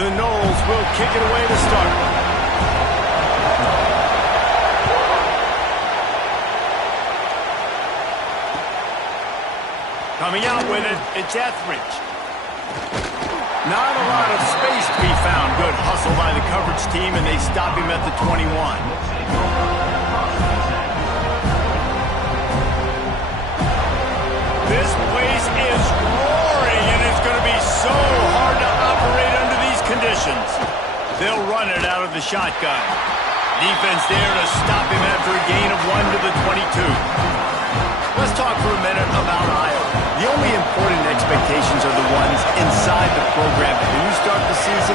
The Noles will kick it away to start. Coming out with it, it's Etheridge. Not a lot of space to be found. Good hustle by the coverage team, and they stop him at the 21. This place is roaring, and it's going to be so hard to operate under these conditions. They'll run it out of the shotgun. Defense there to stop him after a gain of 1 to the 22. Let's talk for a minute about Iowa. The only important expectations are the ones inside the program. When you start the season,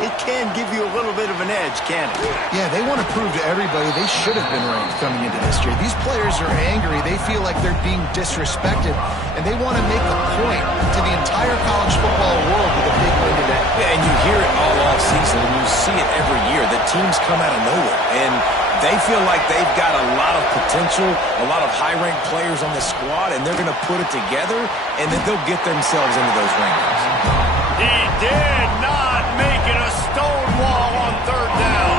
it can give you a little bit of an edge, can't it? Yeah, they want to prove to everybody they should have been ranked coming into this year. These players are angry. They feel like they're being disrespected, and they want to make a point to the entire college football world with a big win today. Yeah, and you hear it all off season, and you see it every year. The teams come out of nowhere, and they feel like they've got a lot of potential, a lot of high-ranked players on the squad, and they're going to put it together, and then they'll get themselves into those rankings. He did not make it a stone wall on third down.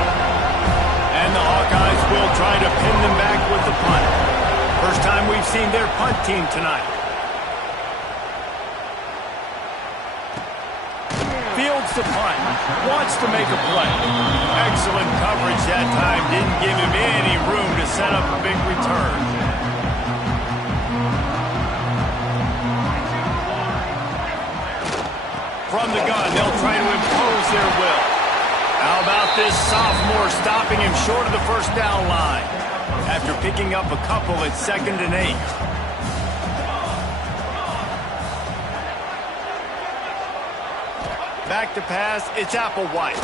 And the Hawkeyes will try to pin them back with the punt. First time we've seen their punt team tonight. Fields the punt. Wants to make a play. Excellent coverage that time. Didn't give him any room to set up a big return. From the gun, they'll try to impose their will. How about this sophomore stopping him short of the first down line? After picking up a couple at 2nd and 8. Back to pass, it's Applewhite.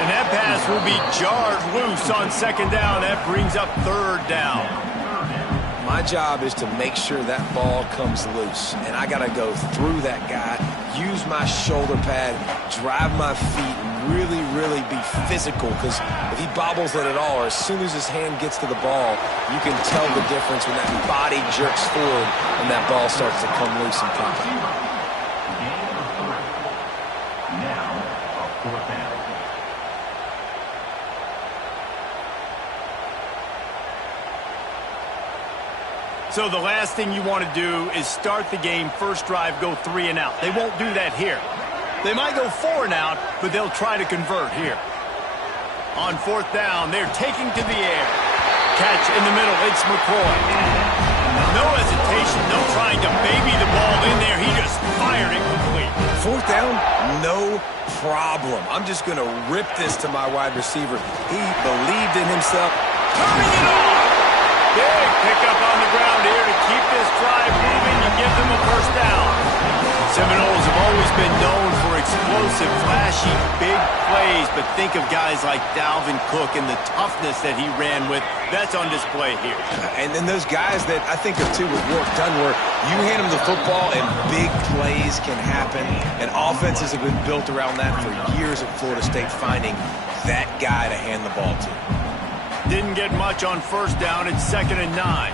And that pass will be jarred loose on 2nd down. That brings up 3rd down. My job is to make sure that ball comes loose, and I got to go through that guy, use my shoulder pad, drive my feet, and really, really be physical, because if he bobbles it at all, or as soon as his hand gets to the ball, you can tell the difference when that body jerks forward and that ball starts to come loose and pop out. So the last thing you want to do is start the game, first drive, go 3 and out. They won't do that here. They might go 4 and out, but they'll try to convert here. On 4th down, they're taking to the air. Catch in the middle, it's McCoy. No hesitation, no trying to baby the ball in there. He just fired it complete. 4th down, no problem. I'm just going to rip this to my wide receiver. He believed in himself. Turning it on! Big pickup on the ground here to keep this drive moving and give them a first down. Seminoles have always been known for explosive, flashy, big plays, but think of guys like Dalvin Cook and the toughness that he ran with. That's on display here. And then those guys that I think of, too, with Warrick Dunn, where you hand them the football and big plays can happen, and offenses have been built around that for years at Florida State, finding that guy to hand the ball to. Didn't get much on 1st down. It's 2nd and 9.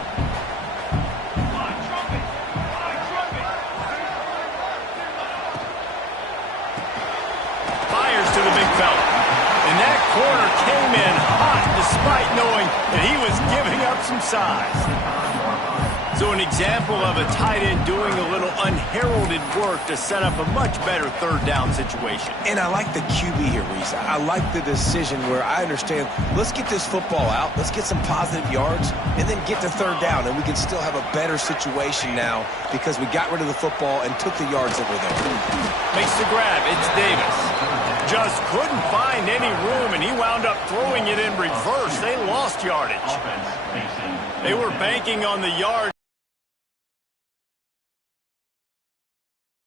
Fires to the big fella. And that corner came in hot despite knowing that he was giving up some size. So an example of a tight end doing a little unheralded work to set up a much better 3rd down situation. And I like the QB here, Reese. I like the decision where I understand, let's get this football out, let's get some positive yards, and then get to 3rd down, and we can still have a better situation now because we got rid of the football and took the yards that were there. Makes the grab. It's Davis. Just couldn't find any room, and he wound up throwing it in reverse. They lost yardage. They were banking on the yard.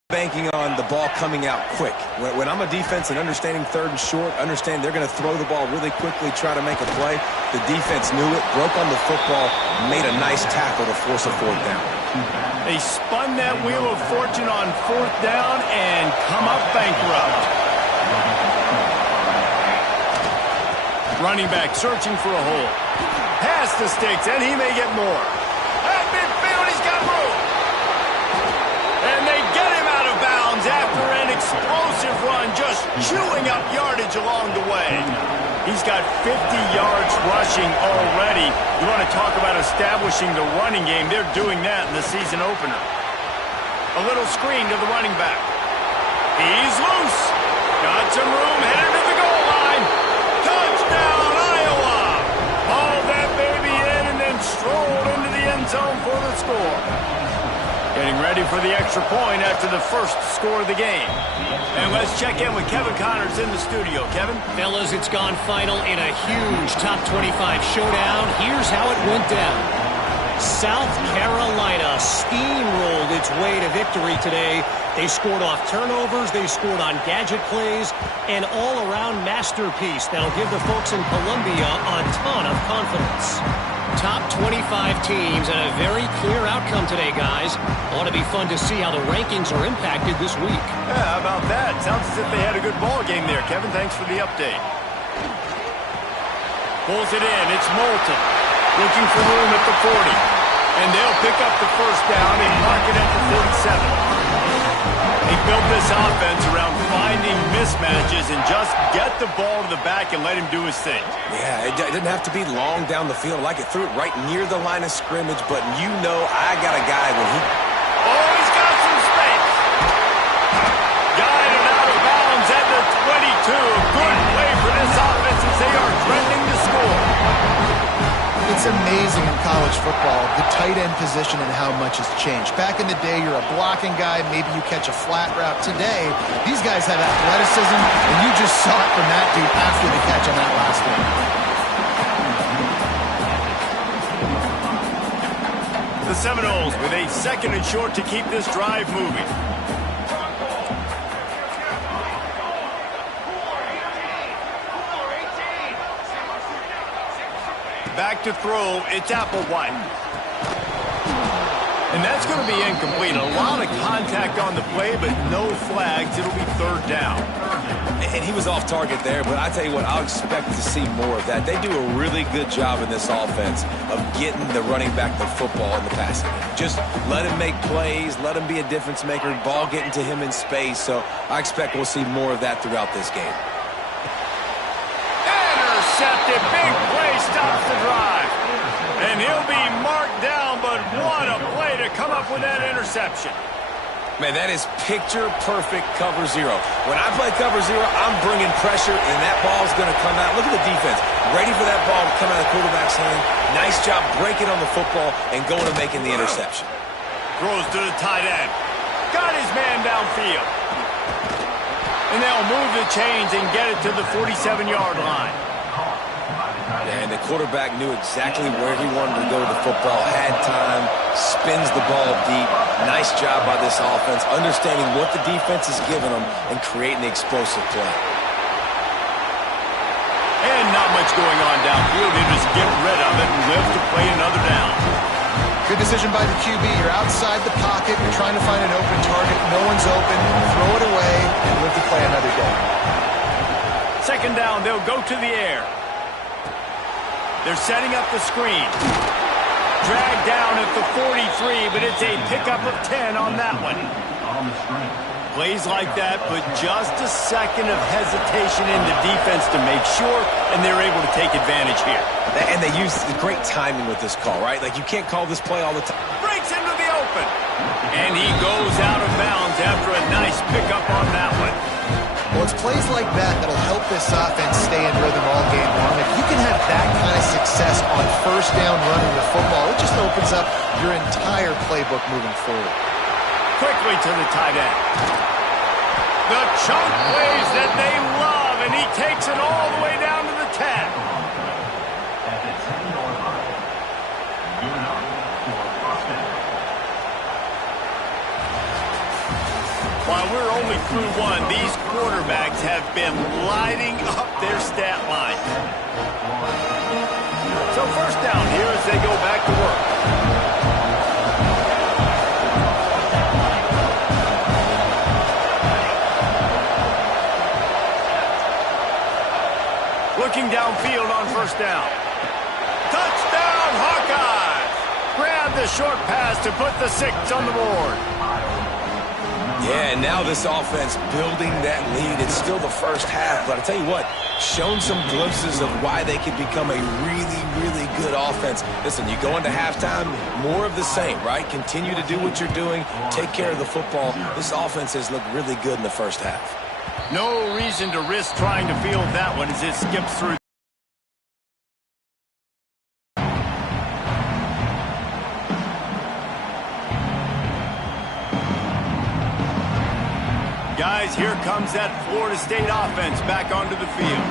Banking on the ball coming out quick. When I'm a defense and understanding 3rd and short, understand they're going to throw the ball really quickly, try to make a play. The defense knew it, broke on the football, made a nice tackle to force a 4th down. They spun that wheel of fortune on 4th down and come up bankrupt. Running back searching for a hole. Pass the sticks, and he may get more. At midfield, he's got room. And they get him out of just chewing up yardage along the way. He's got 50 yards rushing already. You want to talk about establishing the running game. They're doing that in the season opener. A little screen to the running back. He's loose. Got some room, headed to the goal line. Touchdown, Iowa! Hauled that baby in and then strolled into the end zone for the score. Getting ready for the extra point after the first score of the game. And let's check in with Kevin Connors in the studio. Kevin? Fellas, it's gone final in a huge top 25 showdown. Here's how it went down. South Carolina steamrolled its way to victory today. They scored off turnovers, they scored on gadget plays, an all-around masterpiece that'll give the folks in Columbia a ton of confidence. Top 25 teams and a very clear outcome today, guys. Ought to be fun to see how the rankings are impacted this week. Yeah, how about that? Sounds as if they had a good ball game there, Kevin. Thanks for the update. Pulls it in. It's Moulton. Looking for room at the 40. And they'll pick up the first down and mark it at the 47. He built this offense around finding mismatches and just get the ball to the back and let him do his thing. Yeah, it didn't have to be long down the field. Like it threw it right near the line of scrimmage, but you know I got a guy when he... Oh, he's got some space. Guided out of bounds at the 22. Good play for this offense as they are threatening to score. It's amazing in college football, the tight end position and how much has changed. Back in the day, you're a blocking guy, maybe you catch a flat route. Today, these guys have athleticism, and you just saw it from that dude after the catch on that last one. The Seminoles with a second and short to keep this drive moving. Back to throw, it's Applewhite. And that's going to be incomplete. A lot of contact on the play, but no flags. It'll be third down. And he was off target there, but I tell you what, I'll expect to see more of that. They do a really good job in this offense of getting the running back the football in the passing game. Just let him make plays, let him be a difference maker, ball getting to him in space. So I expect we'll see more of that throughout this game. Intercepted, big play, stops the drive. And he'll be marked down, but what a play to come up with that interception. Man, that is picture-perfect cover zero. When I play cover zero, I'm bringing pressure, and that ball's going to come out. Look at the defense. Ready for that ball to come out of the quarterback's hand. Nice job breaking on the football and going and making the interception. Throws to the tight end. Got his man downfield. And they'll move the chains and get it to the 47-yard line. And the quarterback knew exactly where he wanted to go with the football, had time, spins the ball deep. Nice job by this offense, understanding what the defense is giving them and creating the explosive play. And not much going on downfield. They just get rid of it and live to play another down. Good decision by the QB. You're outside the pocket. You're trying to find an open target. No one's open. Throw it away and live to play another day. Second down, they'll go to the air. They're setting up the screen. Dragged down at the 43, but it's a pickup of 10 on that one. Plays like that, but just a second of hesitation in the defense to make sure, and they're able to take advantage here. And they use great timing with this call, right? Like, you can't call this play all the time. Breaks into the open. And he goes out of bounds after a nice pickup on that one. Well, it's plays like that that'll help this offense stay in rhythm all game long. If you can have that kind of success on first down running the football, it just opens up your entire playbook moving forward. Quickly to the tight end. The chunk plays that they love, and he takes it all the way down to the 10. While we're only through one, these quarterbacks have been lighting up their stat line. So first down here as they go back to work. Looking downfield on first down. Touchdown, Hawkeyes! Grab the short pass to put the 6 on the board. Yeah, and now this offense building that lead. It's still the first half, but I tell you what, shown some glimpses of why they could become a really, really good offense. Listen, you go into halftime, more of the same, right? Continue to do what you're doing, take care of the football. This offense has looked really good in the first half. No reason to risk trying to field that one as it skips through. Guys, here comes that Florida State offense back onto the field.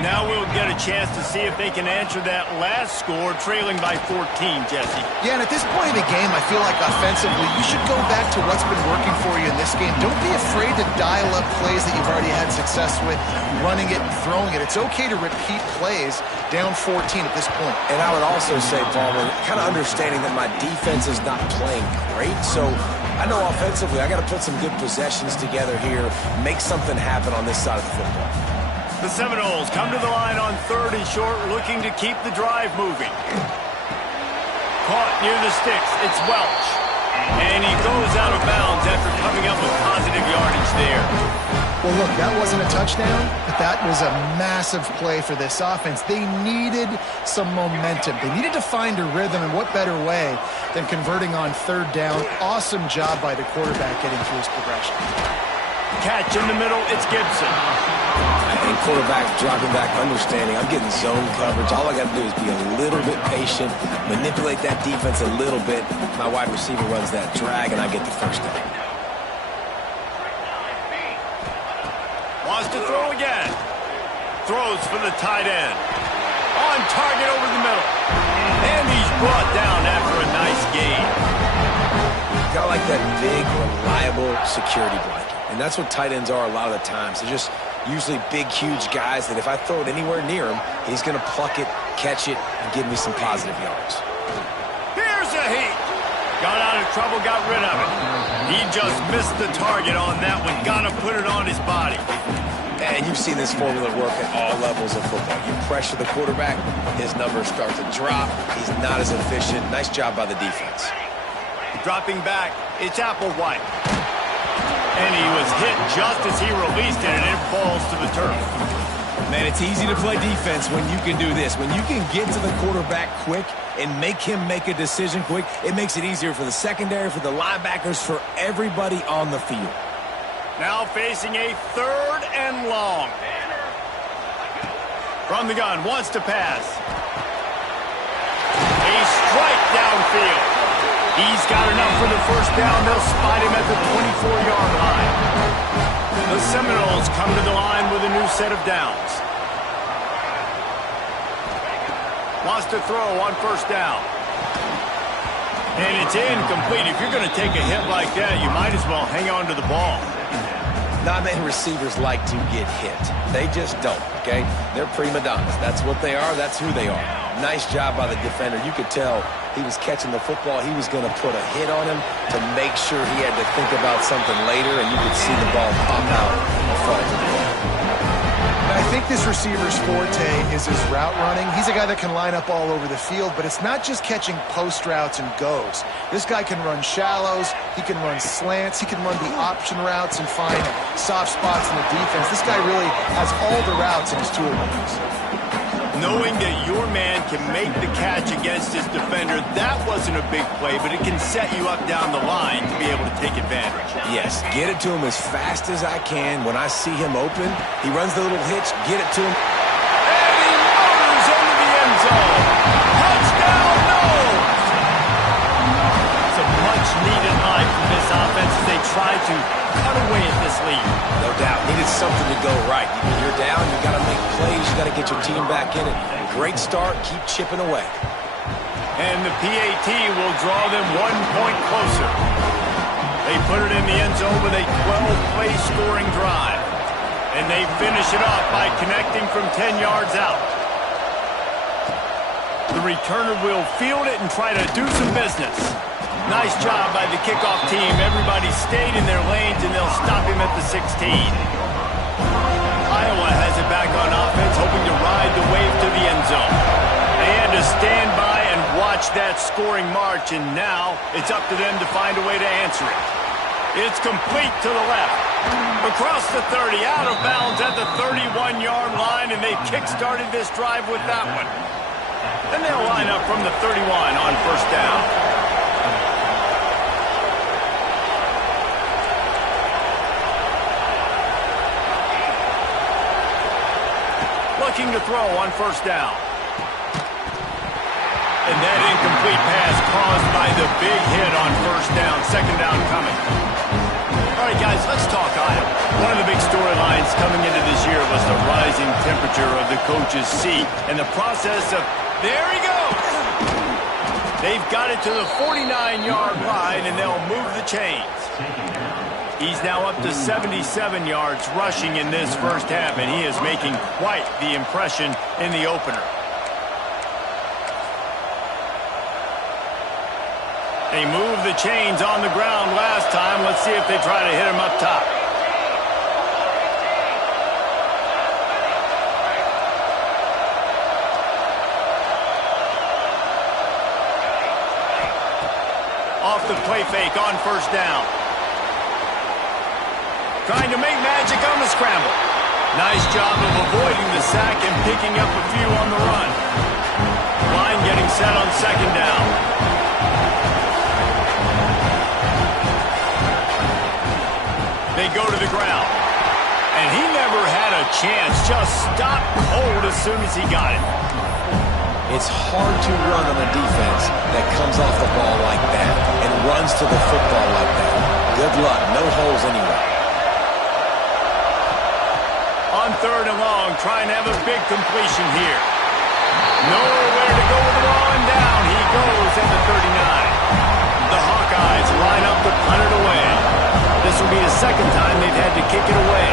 Now we'll get a chance to see if they can answer that last score, trailing by 14, Jesse. Yeah, and at this point of the game, I feel like offensively, you should go back to what's been working for you in this game. Don't be afraid to dial up plays that you've already had success with, running it and throwing it. It's okay to repeat plays down 14 at this point. And I would also say, Palmer, kind of understanding that my defense is not playing great, so I know offensively I got to put some good possessions together here, make something happen on this side of the football. The Seminoles come to the line on 3rd and short, looking to keep the drive moving. Caught near the sticks. It's Welch. And he goes out of bounds after coming up with positive yardage there. Well, look, that wasn't a touchdown, but that was a massive play for this offense. They needed some momentum. They needed to find a rhythm, and what better way than converting on 3rd down. Awesome job by the quarterback getting through his progression. Catch in the middle, it's Gibson. And quarterback dropping back, understanding I'm getting zone coverage. All I got to do is be a little bit patient, manipulate that defense a little bit. My wide receiver runs that drag, and I get the first down. Wants to throw again. Throws for the tight end. On target over the middle. And he's brought down after a nice gain. Got like that big, reliable security blanket. And that's what tight ends are a lot of the times. They're just usually big, huge guys that if I throw it anywhere near him, he's going to pluck it, catch it, and give me some positive yards. Here's a heat. Got out of trouble, got rid of it. He just missed the target on that one. Got to put it on his body. And you've seen this formula work at all levels of football. You pressure the quarterback, his numbers start to drop. He's not as efficient. Nice job by the defense. Dropping back, it's Applewhite. And he was hit just as he released it, and it falls to the turf. Man, it's easy to play defense when you can do this. When you can get to the quarterback quick and make him make a decision quick, it makes it easier for the secondary, for the linebackers, for everybody on the field. Now facing a 3rd and long. From the gun, wants to pass. A strike downfield. He's got enough for the first down. They'll spot him at the 24-yard line. The Seminoles come to the line with a new set of downs. Wants to throw on 1st down. And it's incomplete. If you're going to take a hit like that, you might as well hang on to the ball. Not many receivers like to get hit. They just don't, okay? They're prima donnas. That's what they are. That's who they are. Nice job by the defender. You could tell he was catching the football. He was going to put a hit on him to make sure he had to think about something later, and you could see the ball pop out and fall to the ground. I think this receiver's forte is his route running. He's a guy that can line up all over the field, but it's not just catching post routes and goes. This guy can run shallows, he can run slants, he can run the option routes and find soft spots in the defense. This guy really has all the routes in his toolbox. Knowing that your man can make the catch against his defender, that wasn't a big play, but it can set you up down the line to be able to take advantage. Yes, get it to him as fast as I can. When I see him open, he runs the little hitch, get it to him. And he motors into the end zone. Touchdown, no! It's a much-needed line from this offense as they try to cut away at this lead. No doubt. Needed something to go right. You're down, you got to make plays, you got to get your team back in it. Great start, keep chipping away. And the PAT will draw them 1 point closer. They put it in the end zone with a 12-play scoring drive. And they finish it off by connecting from 10 yards out. The returner will field it and try to do some business. Nice job by the kickoff team. Everybody stayed in their lanes, and they'll stop him at the 16. Iowa has it back on offense, hoping to ride the wave to the end zone. They had to stand by and watch that scoring march, and now it's up to them to find a way to answer it. It's complete to the left. Across the 30, out of bounds at the 31-yard line, and they kick-started this drive with that one. And they'll line up from the 31 on first down. Looking to throw on first down. And that incomplete pass caused by the big hit on first down. Second down coming. All right, guys, let's talk Iowa. One of the big storylines coming into this year was the rising temperature of the coach's seat and the process of, there he goes. They've got it to the 49-yard line, and they'll move the chains. He's now up to 77 yards rushing in this first half, and he is making quite the impression in the opener. They moved the chains on the ground last time. Let's see if they try to hit him up top. Off the play fake on first down. Trying to make magic on the scramble. Nice job of avoiding the sack and picking up a few on the run. Line getting set on second down. They go to the ground. And he never had a chance. Just stopped cold as soon as he got it. It's hard to run on a defense that comes off the ball like that and runs to the football like that. Good luck. No holes anywhere. On third and long, trying to have a big completion here. Nowhere to go with the ball, and down he goes at the 39. The Hawkeyes line up to punt it away. This will be the second time they've had to kick it away.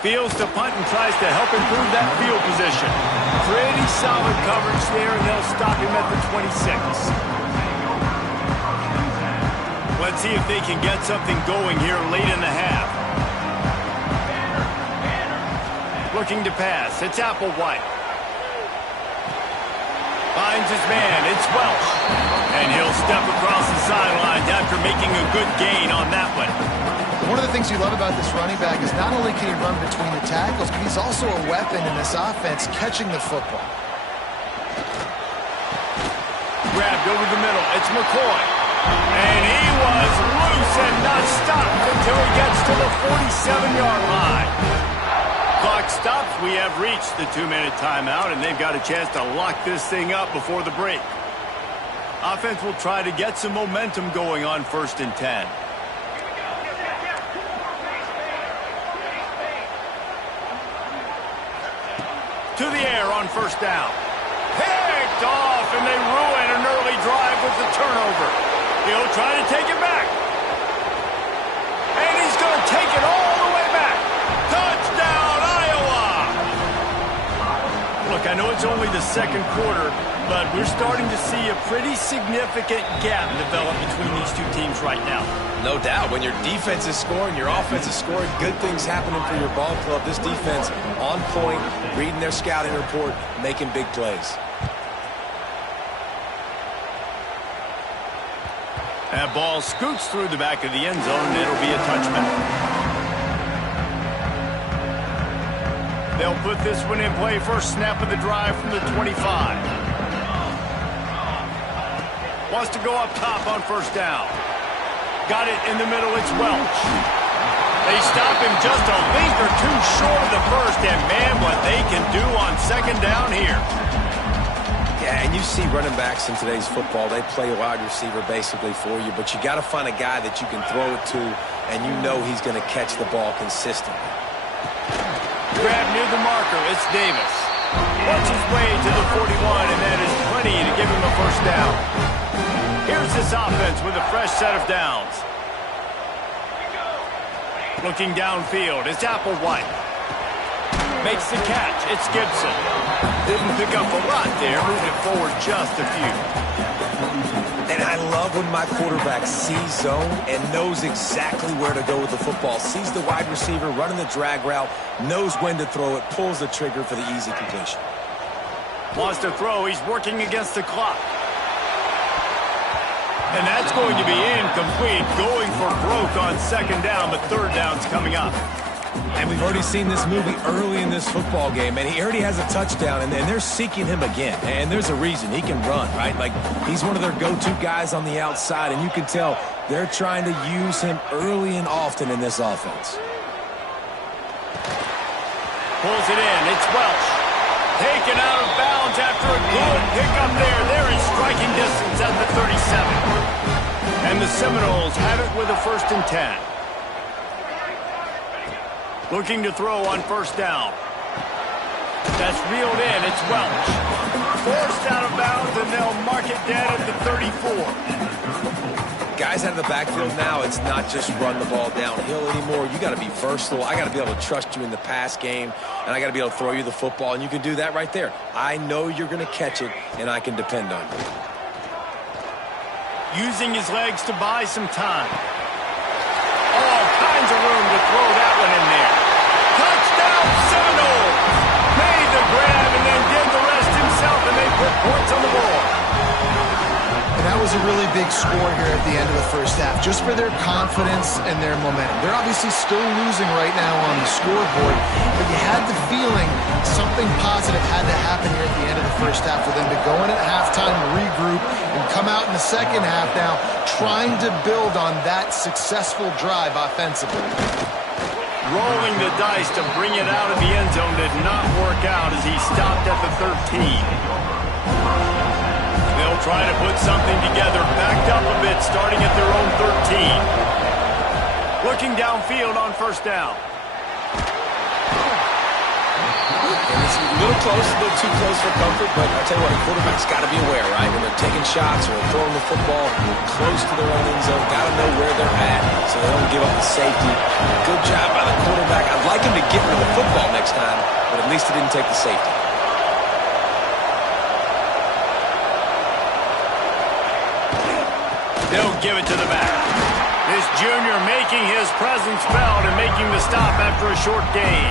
Fields to punt and tries to help improve that field position. Pretty solid coverage there, and they'll stop him at the 26. Let's see if they can get something going here late in the half. Looking to pass. It's Applewhite. Finds his man. It's Welch. And he'll step across the sidelines after making a good gain on that one. One of the things you love about this running back is not only can he run between the tackles, but he's also a weapon in this offense catching the football. Grabbed over the middle. It's McCoy. And he was loose and not stopped until he gets to the 47-yard line. Clock stops. We have reached the 2-minute timeout, and they've got a chance to lock this thing up before the break. Offense will try to get some momentum going on 1st and 10. To the air on first down. Picked off, and they ruin an early drive with the turnover. He'll try to take it back. And he's going to take it all the way back. Touchdown, Iowa! Look, I know it's only the second quarter, but we're starting to see a pretty significant gap develop between these two teams right now. No doubt. When your defense is scoring, your offense is scoring, good things happening for your ball club. This defense on point, reading their scouting report, making big plays. That ball scoots through the back of the end zone, and it'll be a touchback. They'll put this one in play. First snap of the drive from the 25. Wants to go up top on first down. Got it in the middle. It's Welch. They stop him just a length or two short of the first, and man, what they can do on second down here. Yeah, and you see running backs in today's football, they play a wide receiver basically for you, but you got to find a guy that you can throw it to, and you know he's going to catch the ball consistently. Grab near the marker. It's Davis. Works his way to the 41, and that is plenty to give him a first down. Here's this offense with a fresh set of downs. Looking downfield, it's Applewhite. Makes the catch. It's Gibson. Didn't pick up a lot there. Moved it forward just a few. And I love when my quarterback sees zone and knows exactly where to go with the football. Sees the wide receiver running the drag route, knows when to throw it, pulls the trigger for the easy completion. Wants to throw. He's working against the clock. And that's going to be incomplete. Going for broke on second down, but third down's coming up. And we've already seen this movie early in this football game, and he already has a touchdown, and they're seeking him again. And there's a reason. He can run, right? Like, he's one of their go-to guys on the outside, and you can tell they're trying to use him early and often in this offense. Pulls it in. It's Welch. Taken out of bounds after a good pickup there. They're in striking distance at the 37. And the Seminoles have it with a 1st and 10. Looking to throw on first down. That's reeled in. It's Welch. Forced out of bounds, and they'll mark it dead at the 34. Guys out of the backfield now, it's not just run the ball downhill anymore. You got to be versatile. I got to be able to trust you in the pass game, and I got to be able to throw you the football, and you can do that right there. I know you're going to catch it, and I can depend on you. Using his legs to buy some time. All kinds of room to throw that one in there. Touchdown, Seminoles! Made the grab and then did the rest himself, and they put points on the board. And that was a really big score here at the end of the first half, just for their confidence and their momentum. They're obviously still losing right now on the scoreboard, but you had the feeling something positive had to happen here at the end of the first half for them to go in at halftime, regroup, and come out in the second half now trying to build on that successful drive offensively. Rolling the dice to bring it out of the end zone did not work out as he stopped at the 13. They'll try to put something together, backed up a bit, starting at their own 13. Looking downfield on first down. And it's a little close, a little too close for comfort, but I tell you what, a quarterback's got to be aware, right? When they're taking shots or throwing the football close to their own end zone, got to know where they're at so they don't give up the safety. Good job by the quarterback. I'd like him to get rid of the football next time, but at least he didn't take the safety. They'll give it to the back. This junior making his presence felt and making the stop after a short gain.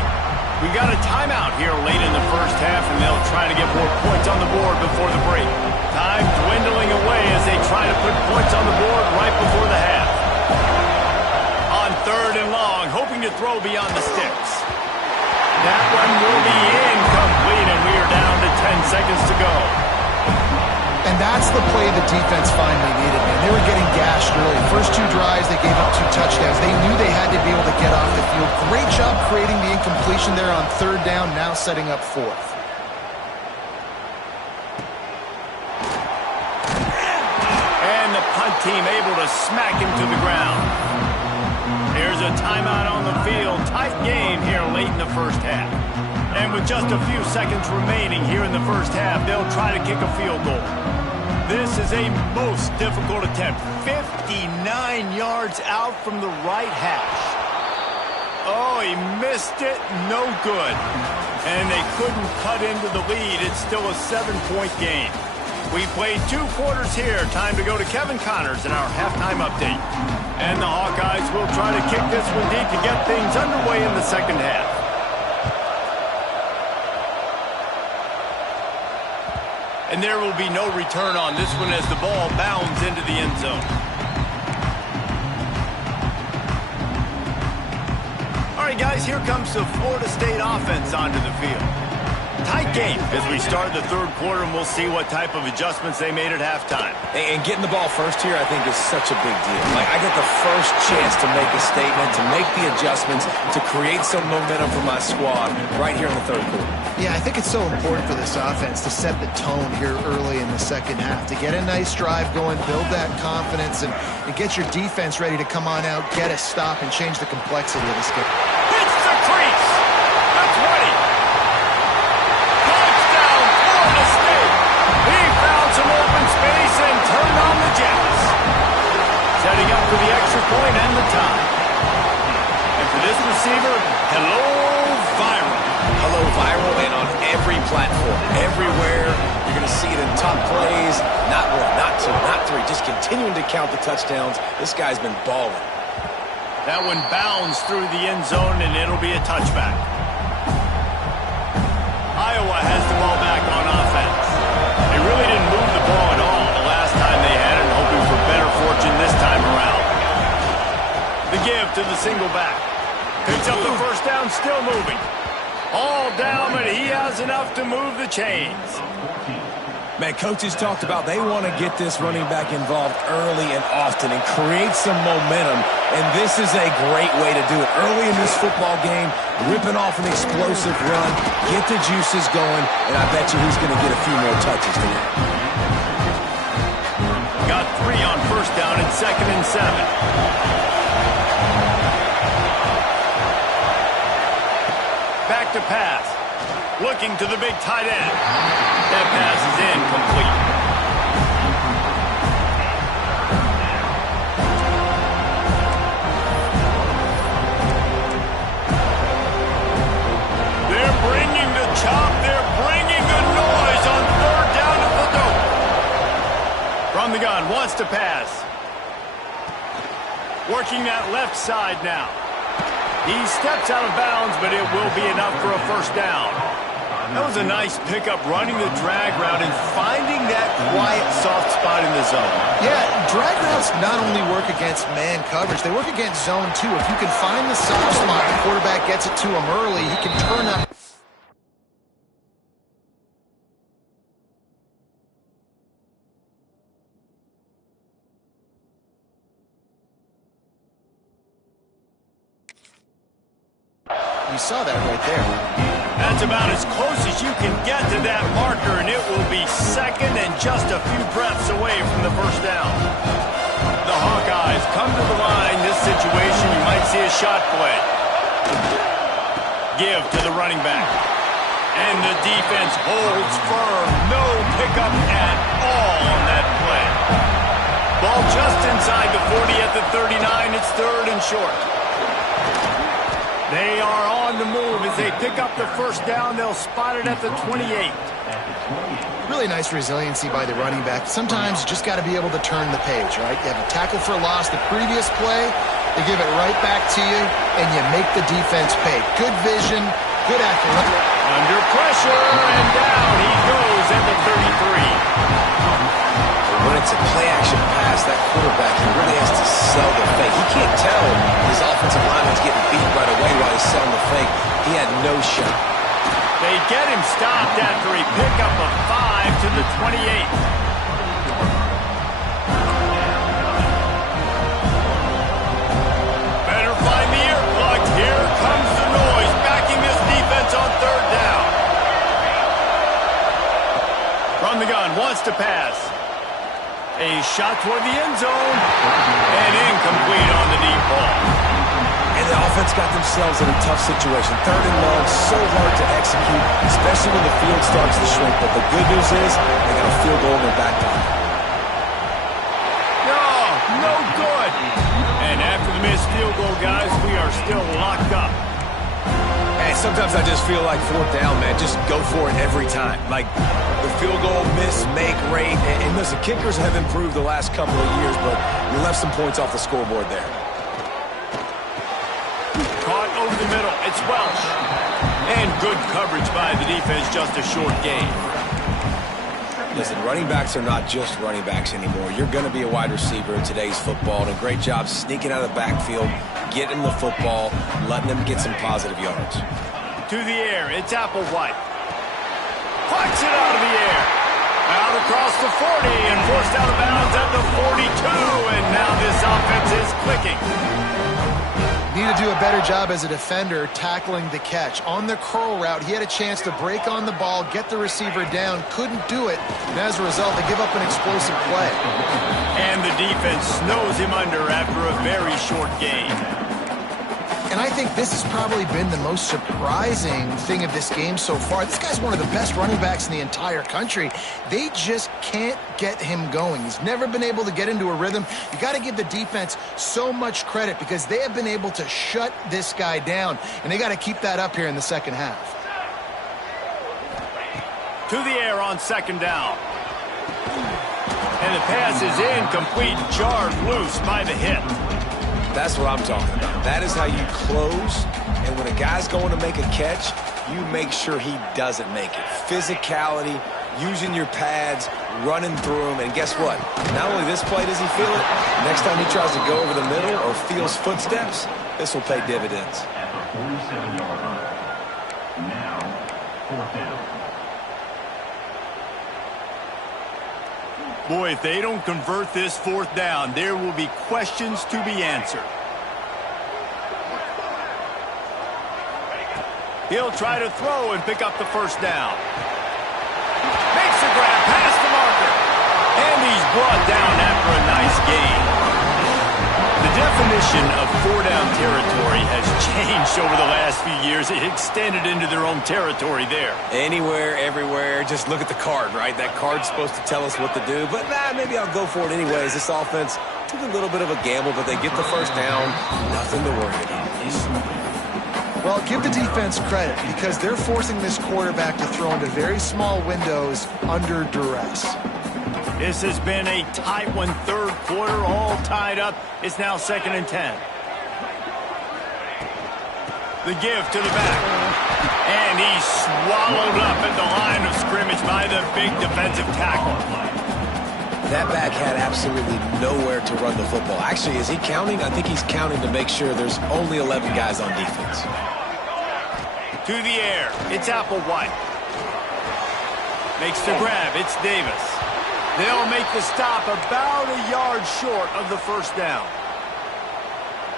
We've got a timeout here late in the first half, and they'll try to get more points on the board before the break. Time dwindling away as they try to put points on the board right before the half. On 3rd and long, hoping to throw beyond the sticks. That one will be incomplete, and we are down to 10 seconds to go. And that's the play the defense finally needed, man. They were getting gashed early. First 2 drives, they gave up 2 touchdowns. They knew they had to be able to get off the field. Great job creating the incompletion there on 3rd down, now setting up 4th. And the punt team able to smack him to the ground. Here's a timeout on the field. Tight game here late in the first half. And with just a few seconds remaining here in the first half, they'll try to kick a field goal. This is a most difficult attempt. 59 yards out from the right hash. Oh, he missed it. No good. And they couldn't cut into the lead. It's still a 7-point game. We played 2 quarters here. Time to go to Kevin Connors in our halftime update. And the Hawkeyes will try to kick this one deep to get things underway in the second half. And there will be no return on this one as the ball bounds into the end zone. All right, guys, here comes the Florida State offense onto the field. Tight game as we start the 3rd quarter, and we'll see what type of adjustments they made at halftime. And getting the ball first here, I think, is such a big deal. Like, I get the first chance to make a statement, to make the adjustments, to create some momentum for my squad right here in the 3rd quarter. Yeah, I think it's so important for this offense to set the tone here early in the second half, to get a nice drive going, build that confidence, and get your defense ready to come on out, get a stop, and change the complexity of this game. Hits the crease. That's ready. Touchdown, Florida State. He found some open space and turned on the Jets. Setting up for the extra point and the tie. And for this receiver, hello, viral. Hello, viral, and on every platform, everywhere, you're going to see it in tough plays. Not one, not two, not three. Just continuing to count the touchdowns. This guy's been balling. That one bounds through the end zone, and it'll be a touchback. Iowa has the ball back on offense. They really didn't move the ball at all the last time they had it, hoping for better fortune this time around. The give to the single back. Picks up the first down, still moving. All down, but he has enough to move the chains. Man, coaches talked about they want to get this running back involved early and often and create some momentum, and this is a great way to do it. Early in this football game, ripping off an explosive run, get the juices going, and I bet you he's going to get a few more touches today. Got 3 on first down and 2nd and 7. Back to pass. Looking to the big tight end. That pass is incomplete. They're bringing the chop. They're bringing the noise on 3rd down at the dope. From the gun, wants to pass. Working that left side now. He steps out of bounds, but it will be enough for a first down. That was a nice pickup, running the drag route and finding that quiet, soft spot in the zone. Yeah, drag routes not only work against man coverage, they work against zone too. If you can find the soft spot, the quarterback gets it to him early, he can turn up. You saw that right there. That's about as close as you can get to that marker, and it will be 2nd and just a few breaths away from the first down. The Hawkeyes come to the line. This situation, you might see a shot play. Give to the running back. And the defense holds firm. No pickup at all on that play. Ball just inside the 40 at the 39. It's 3rd and short. They are on the move. As they pick up the first down, they'll spot it at the 28. Really nice resiliency by the running back. Sometimes you just got to be able to turn the page, right? You have a tackle for loss the previous play, they give it right back to you, and you make the defense pay. Good vision, good accuracy. Under pressure, and down he goes at the 33. When it's a play-action pass, that quarterback, he really has to sell the fake. He can't tell his offensive lineman's getting beat right away while he's selling the fake. He had no shot. They get him stopped after he picked up a 5 to the 28. Better find the earplugs. Here comes the noise, backing this defense on 3rd down. From the gun, wants to pass. A shot toward the end zone, and incomplete on the deep ball. And the offense got themselves in a tough situation. 3rd and long, so hard to execute, especially when the field starts to shrink. But the good news is they got a field goal in their back pocket. No good. And after the missed field goal, guys, we are still locked up. Hey, sometimes I just feel like 4th down, man. Just go for it every time. Like the field goal miss, make rate. And listen, kickers have improved the last couple of years, but you left some points off the scoreboard there. Caught over the middle. It's Welsh. And good coverage by the defense, just a short gain. Listen, running backs are not just running backs anymore. You're going to be a wide receiver in today's football, and a great job sneaking out of the backfield, getting the football, letting them get some positive yards. To the air, it's Applewhite. Pucks it out of the air. Out across the 40 and forced out of bounds at the 42, and now this offense is clicking. Need to do a better job as a defender tackling the catch. On the curl route, he had a chance to break on the ball, get the receiver down, couldn't do it, and as a result, they give up an explosive play. And the defense snows him under after a very short gain. And I think this has probably been the most surprising thing of this game so far. This guy's one of the best running backs in the entire country. They just can't get him going. He's never been able to get into a rhythm. You got to give the defense so much credit because they have been able to shut this guy down, and they got to keep that up here in the second half. To the air on second down. And the pass is incomplete, jarred loose by the hip. That's what I'm talking about. That is how you close. And when a guy's going to make a catch, you make sure he doesn't make it. Physicality, using your pads, running through them. And guess what? Not only this play does he feel it, next time he tries to go over the middle or feels footsteps, this will pay dividends. Now, fourth down. Boy, if they don't convert this fourth down, there will be questions to be answered. He'll try to throw and pick up the first down. Makes a grab past the marker. And he's brought down after a nice gain. The definition of four-down territory has changed over the last few years. It extended into their own territory there. Anywhere, everywhere, just look at the card, right? That card's supposed to tell us what to do, but maybe I'll go for it anyways. This offense took a little bit of a gamble, but they get the first down. Nothing to worry about. Well, give the defense credit because they're forcing this quarterback to throw into very small windows under duress. This has been a tight one, third quarter, all tied up. It's now 2nd and 10. The give to the back. And he's swallowed up at the line of scrimmage by the big defensive tackle. That back had absolutely nowhere to run the football. Actually, is he counting? I think he's counting to make sure there's only 11 guys on defense. To the air. It's Applewhite. Makes the grab. It's Davis. They'll make the stop about a yard short of the first down.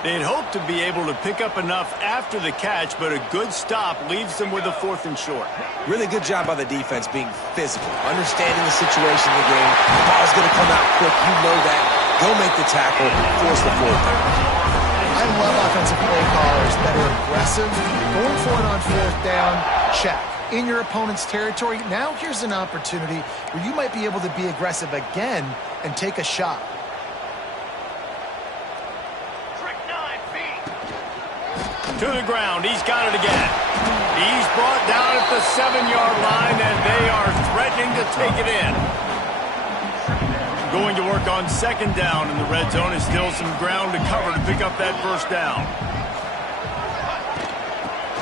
They'd hope to be able to pick up enough after the catch, but a good stop leaves them with a 4th and short. Really good job by the defense being physical, understanding the situation of the game. The ball's going to come out quick. You know that. Go make the tackle, force the fourth down. I love offensive play callers that are aggressive. Going for it on 4th down, check. In your opponent's territory, now here's an opportunity where you might be able to be aggressive again and take a shot. To the ground. He's got it again. He's brought down at the 7-yard line, and they are threatening to take it in. Going to work on 2nd down in the red zone. Is still some ground to cover to pick up that first down.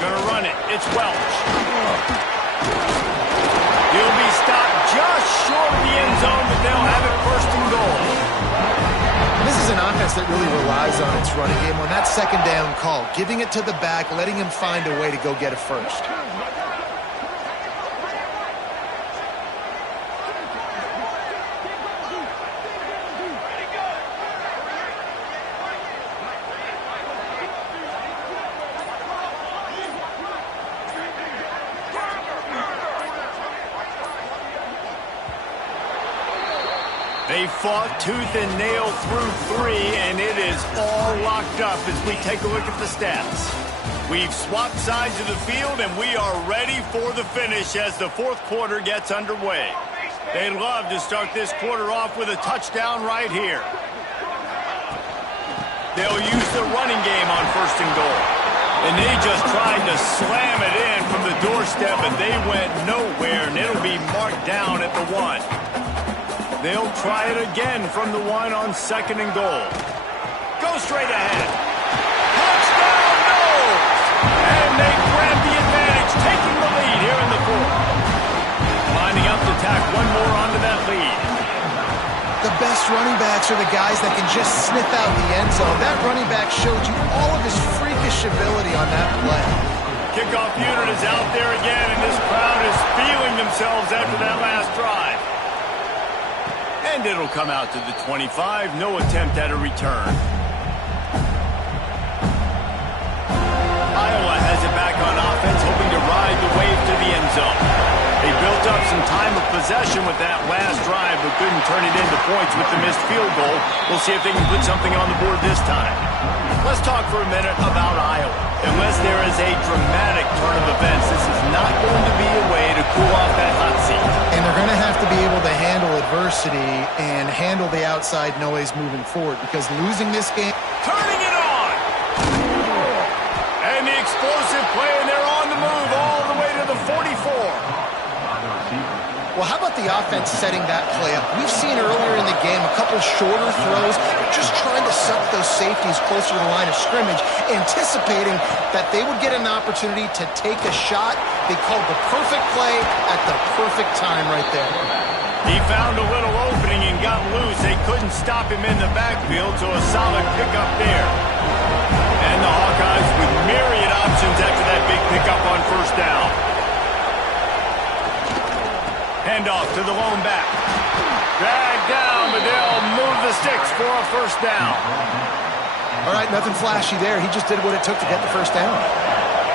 Going to run it. It's Welch. He'll be stopped just short of the end zone, but they'll have it 1st and goal. This is an offense that really relies on its running game on that 2nd down call, giving it to the back, letting him find a way to go get it first. They fought tooth and nail through 3, and it is all locked up as we take a look at the stats. We've swapped sides of the field, and we are ready for the finish as the 4th quarter gets underway. They love to start this quarter off with a touchdown right here. They'll use the running game on 1st and goal. And they just tried to slam it in from the doorstep, and they went nowhere, and it'll be marked down at the 1. They'll try it again from the 1 on 2nd and goal. Go straight ahead. Touchdown, no! And they grab the advantage, taking the lead here in the 4th. Lining up to tack one more onto that lead. The best running backs are the guys that can just sniff out the end zone. That running back showed you all of his freakish ability on that play. Kickoff unit is out there again, and this crowd is feeling themselves after that last drive. And it'll come out to the 25. No attempt at a return. Iowa has it back on offense, hoping to ride the wave to the end zone. They built up some time of possession with that last drive, but couldn't turn it into points with the missed field goal. We'll see if they can put something on the board this time. Let's talk for a minute about Iowa. Unless there is a dramatic turn of events, this is not going to be a way to cool off that hot seat. And they're going to have to be able to handle adversity and handle the outside noise moving forward because losing this game... Turning it on! And the explosive play, and they're on the move all the way to the 44. Well, how about the offense setting that play up? We've seen earlier in the game a couple shorter throws, just trying to suck those safeties closer to the line of scrimmage, anticipating that they would get an opportunity to take a shot. They called the perfect play at the perfect time right there. He found a little opening and got loose. They couldn't stop him in the backfield, so a solid pickup there. And the Hawkeyes with myriad options after that big pickup on first down. Handoff to the lone back. Dragged down, but they'll move the sticks for a first down. All right, nothing flashy there. He just did what it took to get the first down.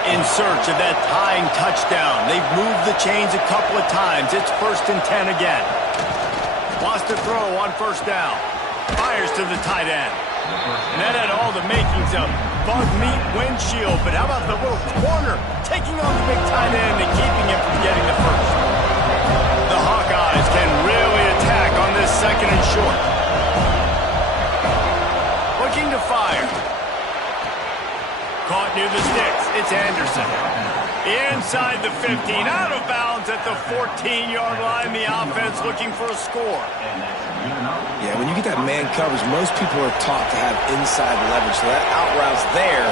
In search of that tying touchdown. They've moved the chains a couple of times. It's 1st and 10 again. Wants to throw on first down. Fires to the tight end. And that had all the makings of bug meat windshield. But how about the little corner taking on the big tight end and keeping him from getting the first? The Hawkeyes can really attack on this 2nd and short. Looking to fire. Caught near the sticks. It's Anderson. Inside the 15. Out of bounds at the 14-yard line. The offense looking for a score. Yeah, when you get that man coverage, most people are taught to have inside leverage. So that out route's there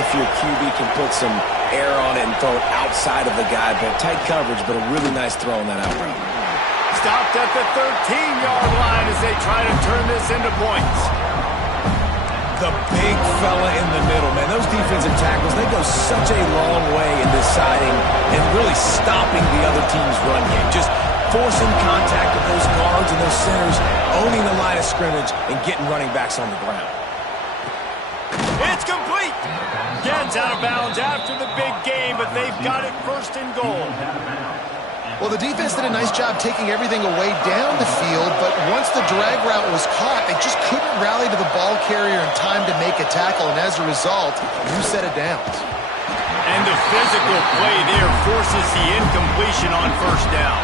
if your QB can put some air on it and throw it outside of the guy. But tight coverage, but a really nice throw on that out route. Stopped at the 13-yard line as they try to turn this into points. The big fella in the middle, man. Those defensive tackles, they go such a long way in deciding and really stopping the other team's run game. Just forcing contact with those guards and those centers, owning the line of scrimmage, and getting running backs on the ground. It's complete. Gets out of bounds after the big game, but they've got it 1st and goal. Well, the defense did a nice job taking everything away down the field, but once the drag route was caught, they just couldn't rally to the ball carrier in time to make a tackle, and as a result, new set of downs. And the physical play there forces the incompletion on first down.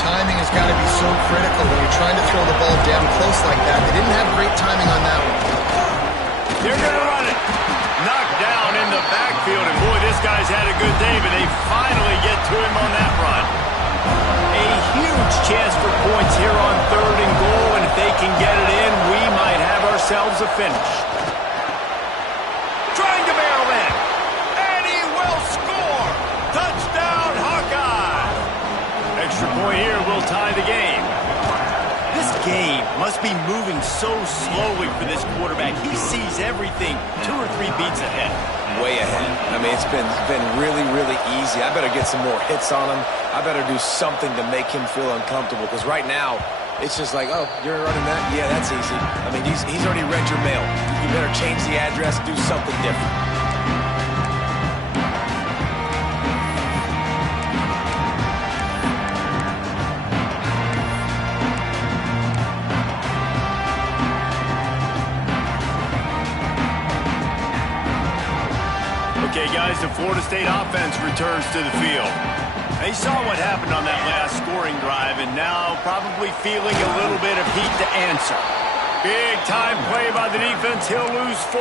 Timing has got to be so critical when you're trying to throw the ball down close like that. They didn't have great timing on that one. They're going to run it. Knocked down in the backfield, and boy, this guy's had a good day, but they finally get to him on that run. A huge chance for points here on 3rd and goal, and if they can get it in, we might have ourselves a finish. Trying to barrel in, and he will score! Touchdown, Hawkeye! Extra point here will tie the game. This game must be moving so slowly for this quarterback. He sees everything 2 or 3 beats ahead. Way ahead. I mean, it's been really, really easy. I better get some more hits on him. I better do something to make him feel uncomfortable, because right now, it's just like, oh, you're running that? Yeah, that's easy. I mean, he's already read your mail. You better change the address, do something different. Okay, guys, the Florida State offense returns to the field. They saw what happened on that last scoring drive, and now probably feeling a little bit of heat to answer. Big-time play by the defense. He'll lose 4.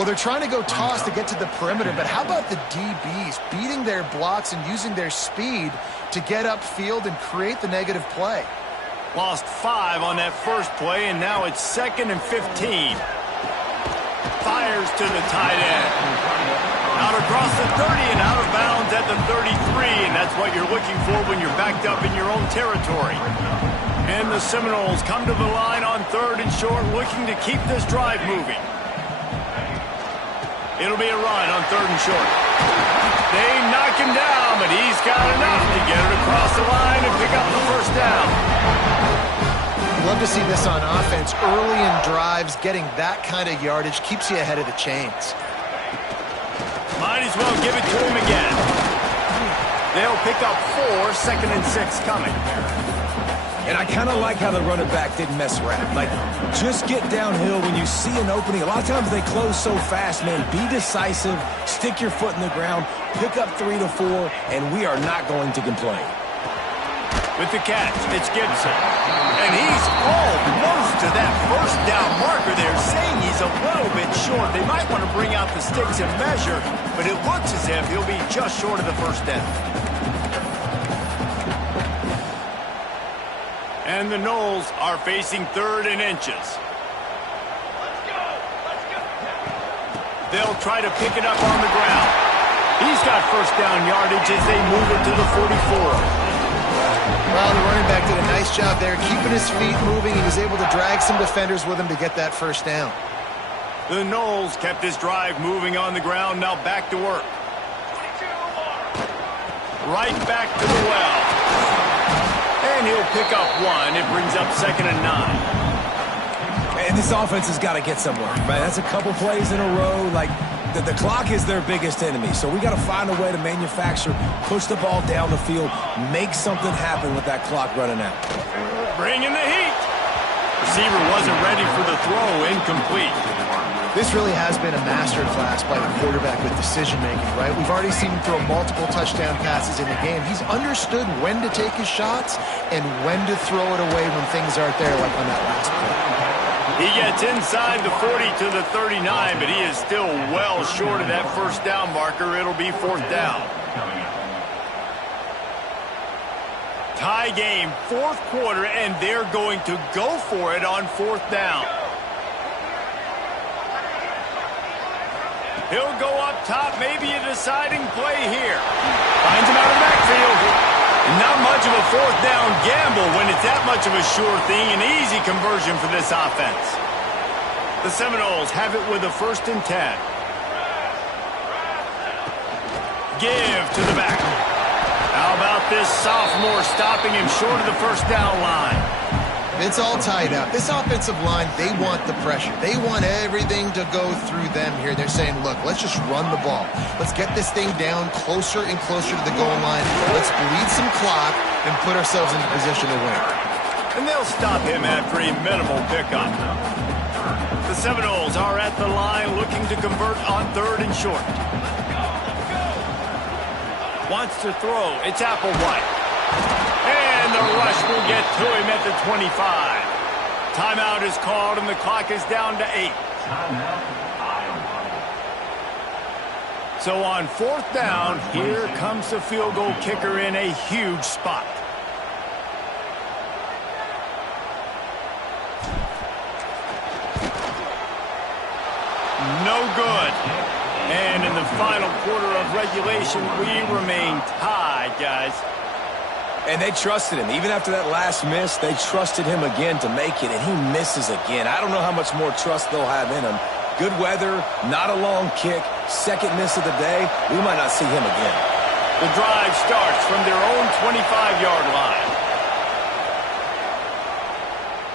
Well, they're trying to go toss to get to the perimeter, but how about the DBs beating their blocks and using their speed to get upfield and create the negative play? Lost 5 on that first play, and now it's 2nd and 15. Fires to the tight end. Out across the 30 and out of bounds at the 33, and that's what you're looking for when you're backed up in your own territory. And the Seminoles come to the line on 3rd and short, looking to keep this drive moving. It'll be a run on 3rd and short. They knock him down, but he's got enough to get it across the line and pick up the first down. Love to see this on offense. Early in drives, getting that kind of yardage keeps you ahead of the chains. Might as well give it to him again. They'll pick up 4, 2nd and 6 coming. And I kind of like how the running back didn't mess around. Like, just get downhill when you see an opening. A lot of times they close so fast, man. Be decisive, stick your foot in the ground, pick up 3 to 4, and we are not going to complain. With the catch, it's Gibson. And he's almost to that first down marker there, saying he's a little bit short. They might want to bring out the sticks and measure, but it looks as if he'll be just short of the first down. And the Noles are facing 3rd and inches. They'll try to pick it up on the ground. He's got first down yardage as they move it to the 44. Well, the running back did a nice job there, keeping his feet moving. He was able to drag some defenders with him to get that first down. The Noles kept this drive moving on the ground. Now back to work. Right back to the well. And he'll pick up 1. It brings up 2nd and 9. And this offense has got to get somewhere, right? That's a couple plays in a row. Like, the clock is their biggest enemy. So we got to find a way to manufacture, push the ball down the field, make something happen with that clock running out. Bringing the heat. Receiver wasn't ready for the throw. Incomplete. This really has been a master class by the quarterback with decision-making, right? We've already seen him throw multiple touchdown passes in the game. He's understood when to take his shots and when to throw it away when things aren't there, like on that last play. He gets inside the 40 to the 39, but he is still well short of that first down marker. It'll be 4th down. Tie game, 4th quarter, and they're going to go for it on 4th down. He'll go up top, maybe a deciding play here. Finds him out of the backfield. Not much of a 4th down gamble when it's that much of a sure thing. An easy conversion for this offense. The Seminoles have it with a 1st and 10. Give to the back. How about this sophomore stopping him short of the first down line? It's all tied up. This offensive line, they want the pressure. They want everything to go through them here. They're saying, look, let's just run the ball. Let's get this thing down closer and closer to the goal line. Let's bleed some clock and put ourselves into position to win. And they'll stop him after a minimal pickup. The Seminoles are at the line looking to convert on 3rd and short. Wants to throw. It's Applewhite. And the rush will get to him at the 25. Timeout is called, and the clock is down to 8. So on 4th down, here comes the field goal kicker in a huge spot. No good. And in the final quarter of regulation, we remain tied, guys. And they trusted him. Even after that last miss, they trusted him again to make it, and he misses again. I don't know how much more trust they'll have in him. Good weather, not a long kick, 2nd miss of the day. We might not see him again. The drive starts from their own 25-yard line.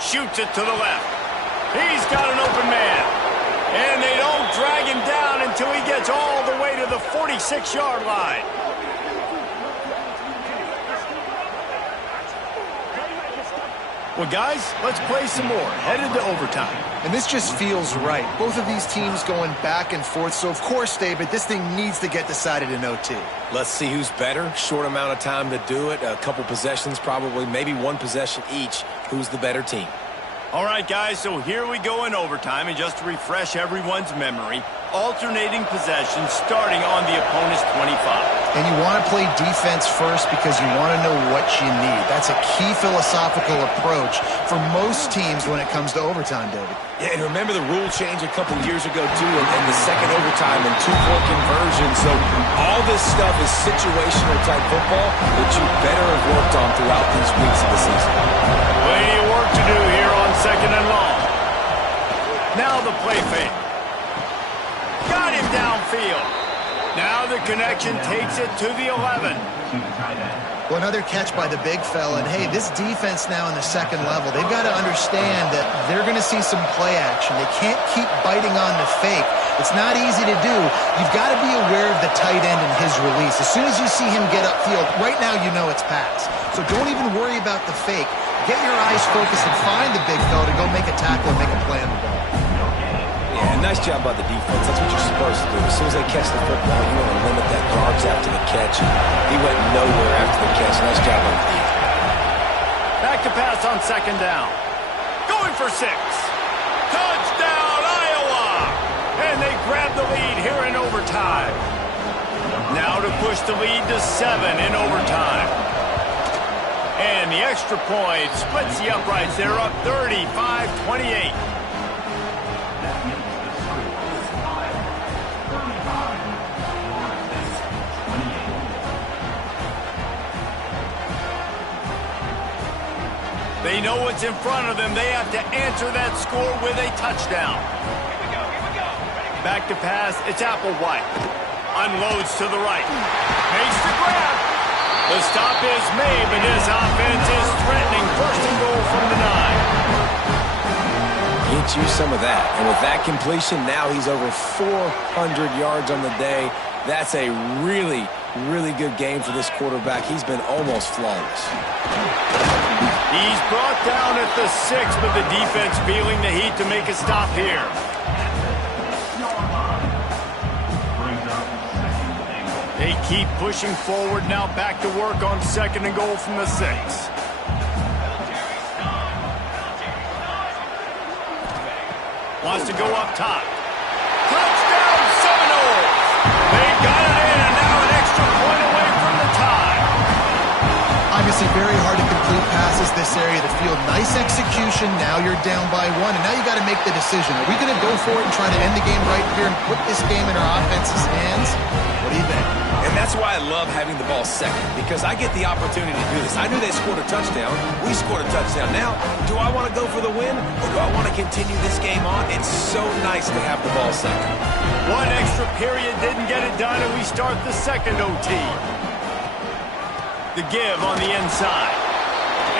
Shoots it to the left. He's got an open man. And they don't drag him down until he gets all the way to the 46-yard line. Well, guys, let's play some more. Headed to overtime. And this just feels right. Both of these teams going back and forth. So, of course, David, this thing needs to get decided in OT. Let's see who's better. Short amount of time to do it. A couple possessions probably, maybe 1 possession each. Who's the better team? All right, guys, so here we go in overtime. And just to refresh everyone's memory, alternating possessions starting on the opponent's 25. And you want to play defense first because you want to know what you need. That's a key philosophical approach for most teams when it comes to overtime, David. Yeah, and remember the rule change a couple years ago, too, and the second overtime and 2-point conversion. So all this stuff is situational type football that you better have worked on throughout these weeks of the season. Plenty of work to do here on 2nd and long. Now the play fake. Got him downfield. Now the connection takes it to the 11. Well, another catch by the big fella. And, hey, this defense now in the 2nd level, they've got to understand that they're going to see some play action. They can't keep biting on the fake. It's not easy to do. You've got to be aware of the tight end and his release. As soon as you see him get upfield, right now you know it's pass. So don't even worry about the fake. Get your eyes focused and find the big fella to go make a tackle and make a play on the ball. Yeah, nice job by the defense. That's what you're supposed to do. As soon as they catch the football, you want to limit that yards after the catch. He went nowhere after the catch. Nice job by the defense. Back to pass on 2nd down. Going for 6. Touchdown, Iowa! And they grab the lead here in overtime. Now to push the lead to 7 in overtime. And the extra point splits the uprights. They're up 35-28. They know what's in front of them. They have to answer that score with a touchdown. Back to pass. It's Applewhite. Unloads to the right. Makes the grab. The stop is made, but this offense is threatening. First and goal from the 9. Get you some of that. And with that completion, now he's over 400 yards on the day. That's a really, really good game for this quarterback. He's been almost flawless. He's brought down at the 6, but the defense feeling the heat to make a stop here. They keep pushing forward now, back to work on second and goal from the 6. Wants to go up top. Touchdown Seminoles! They've got it in, and now an extra point away from the tie. Obviously very hard to complete passes this area of the field. Nice execution. Now you're down by 1, and now you got to make the decision. Are we going to go for it and try to end the game right here and put this game in our offense's hands? What do you think? And that's why I love having the ball second, because I get the opportunity to do this. I knew they scored a touchdown. We scored a touchdown. Now, do I want to go for the win, or do I want to continue this game on? It's so nice to have the ball second. One extra period didn't get it done, and we start the second OT. The give on the inside.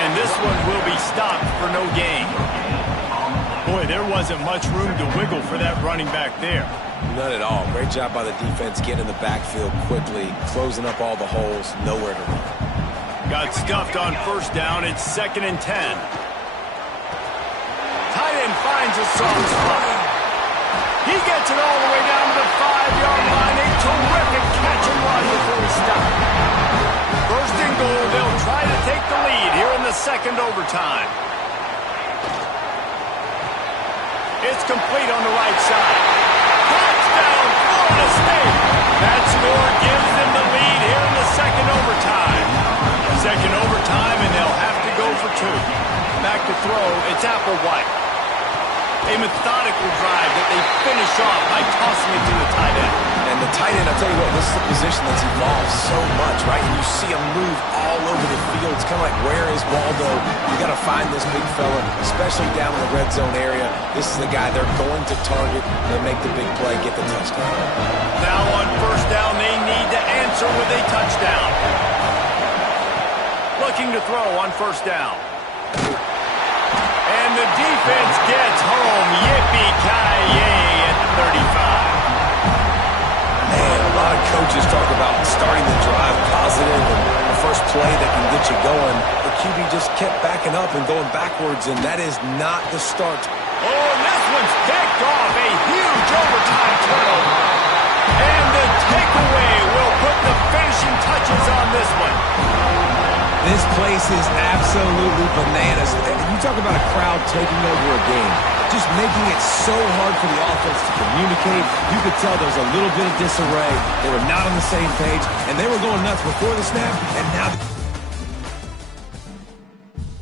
And this one will be stopped for no gain. Boy, there wasn't much room to wiggle for that running back there. None at all. Great job by the defense getting in the backfield quickly, closing up all the holes, nowhere to run. Got stuffed on first down. It's 2nd and 10. Tight end finds a soft spot. He gets it all the way down to the 5-yard line. A terrific catch and run before he stopped. First and goal, they'll try to take the lead here in the second overtime. It's complete on the right side. Touchdown, Florida State. That score gives them the lead here in the second overtime. Second overtime, and they'll have to go for 2. Back to throw, it's Applewhite. A methodical drive that they finish off by tossing it to the tight end. And the tight end, I'll tell you what, this is a position that's evolved so much, right? And you see him move all over the field. It's kind of like, where is Waldo? You got to find this big fella, especially down in the red zone area. This is the guy they're going to target. They'll make the big play, get the touchdown. Now on first down, they need to answer with a touchdown. Looking to throw on first down. And the defense gets home. Yippee-ki-yay at the 35. Man, a lot of coaches talk about starting the drive positive and the first play that can get you going. The QB just kept backing up and going backwards, and that is not the start. Oh, and this one's picked off. A huge overtime turnover. And the takeaway will put the finishing touches on this one. This place is absolutely bananas. And you talk about a crowd taking over a game, just making it so hard for the offense to communicate. You could tell there was a little bit of disarray. They were not on the same page, and they were going nuts before the snap, and now